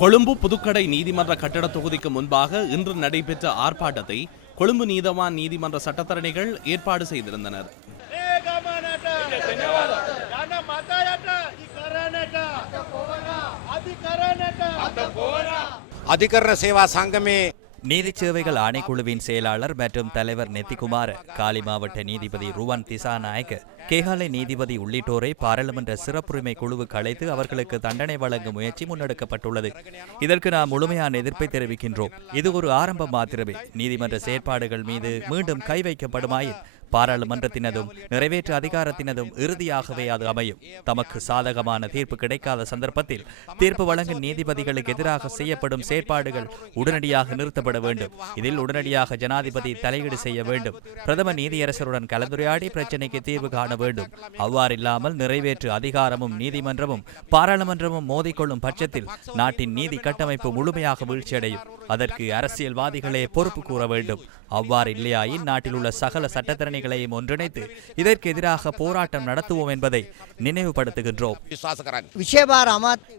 கொழும்பு புதுக்கடை நீதிமன்ற கட்டட தொகுதிக்கு முன்பாக இன்று நடைபெற்ற ஆர்ப்பாட்டத்தை கொழும்பு நீதவான் நீதிமன்ற சட்டத்தரணிகள் ஏற்பாடு செய்திருந்தனர். அதிகரண சேவா சங்கமே நீதிச் சேவைகள் ஆணைக்குழுவின் செயலாளர் மற்றும் தலைவர் நெத்திகுமார் காலி மாவட்ட நீதிபதி ருவன் திசாநாயக் கேகாலை நீதிபதி உள்ளிட்டோரை பாராளுமன்ற சிறப்புரிமை குழுவு கலைத்து அவர்களுக்கு தண்டனை வழங்கும் முயற்சி முன்னெடுக்கப்பட்டுள்ளது. இதற்கு நாம் முழுமையான எதிர்ப்பை தெரிவிக்கின்றோம். இது ஒரு ஆரம்பம் மாத்திரமே. நீதிமன்ற செயற்பாடுகள் மீது மீண்டும் கை வைக்கப்படுமாயின் பாராளுமன்றத்தினதும் நிறைவேற்று அதிகாரத்தினதும் இறுதியாகவே அது அமையும். தமக்கு சாதகமான தீர்ப்பு கிடைக்காத சந்தர்ப்பத்தில் தீர்ப்பு வழங்கும் நீதிபதிகளுக்கு எதிராக செய்யப்படும் செயற்பாடுகள் உடனடியாக நிறுத்தப்பட வேண்டும். இதில் உடனடியாக ஜனாதிபதி தலையீடு செய்ய வேண்டும். பிரதம நீதியரசருடன் கலந்துரையாடி பிரச்சினைக்கு தீர்வு காண வேண்டும். அவ்வாறில்லாமல் நிறைவேற்று அதிகாரமும் நீதிமன்றமும் பாராளுமன்றமும் மோதிக்கொள்ளும் பட்சத்தில் நாட்டின் நீதி கட்டமைப்பு முழுமையாக வீழ்ச்சியடையும். அதற்கு அரசியல்வாதிகளே பொறுப்பு கூற வேண்டும். அவ்வாறு இல்லையாயின் நாட்டில் உள்ள சகல கூட்டணிகளையும் ஒன்றிணைத்து இதற்கு எதிராக போராட்டம் நடத்துவோம் என்பதை நினைவுபடுத்துகின்றோம்.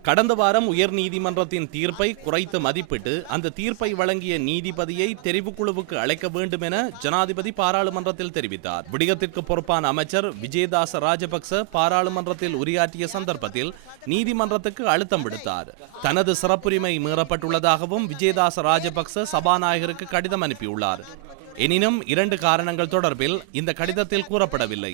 கடந்த வாரம் உயர் நீதிமன்றத்தின் தீர்ப்பை குறைத்து மதிப்பிட்டு அந்த தீர்ப்பை வழங்கிய நீதிபதியை தெரிவுக்குழுவுக்கு அழைக்க வேண்டும் என ஜனாதிபதி பாராளுமன்றத்தில் தெரிவித்தார். விடயத்திற்கு பொறுப்பான அமைச்சர் விஜயதாச ராஜபக்ச பாராளுமன்றத்தில் உரையாற்றிய சந்தர்ப்பத்தில் நீதிமன்றத்துக்கு அழுத்தம் விடுத்தார். தனது சிறப்புரிமை மீறப்பட்டுள்ளதாகவும் விஜயதாச ராஜபக்ச சபாநாயகருக்கு கடிதம் அனுப்பியுள்ளார். எனினும் இரண்டு காரணங்கள் தொடர்பில் இந்த கடிதத்தில் கூறப்படவில்லை.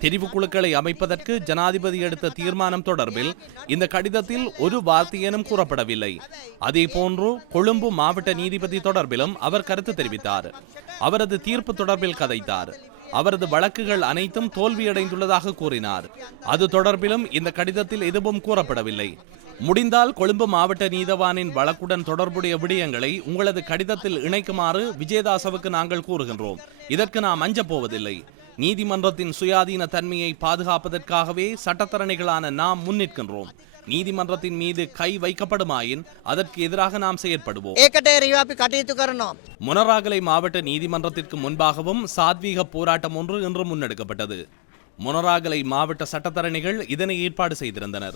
தெரிவுக்குழுக்களை அமைப்பதற்கு ஜனாதிபதி எடுத்த தீர்மானம் தொடர்பில் இந்த கடிதத்தில் ஒரு வார்த்தையேனும் கூறப்படவில்லை. அதே போன்று கொழும்பு மாவட்ட நீதிபதி தொடர்பிலும் அவர் கருத்து தெரிவித்தார். அவரது தீர்ப்பு தொடர்பில் கதைத்தார். அவரது வழக்குகள் அனைத்தும் தோல்வியடைந்துள்ளதாக கூறினார். அது தொடர்பிலும் இந்த கடிதத்தில் எதுவும் கூறப்படவில்லை. முடிந்தால் கொழும்பு மாவட்ட நீதவானின் வழக்குடன் தொடர்புடைய விடயங்களை உங்களது கடிதத்தில் இணைக்குமாறு விஜயதாசவுக்கு நாங்கள் கூறுகின்றோம். இதற்கு நாம் அஞ்சப் போவதில்லை நீதிமன்றத்தின் சுயாதீன தன்மையை பாதுகாப்பதற்காகவே சட்டத்தரணிகளான நாம் முன்னிற்கின்றோம். நீதிமன்றத்தின் மீது கை வைக்கப்படுமாயின் அதற்கு எதிராக நாம் செயற்படுவோம். முனராகலை மாவட்ட நீதிமன்றத்திற்கு முன்பாகவும் சாத்வீக போராட்டம் ஒன்று இன்று முன்னெடுக்கப்பட்டது. முனராகலை மாவட்ட சட்டத்தரணிகள் இதனை ஏற்பாடு செய்திருந்தனர்.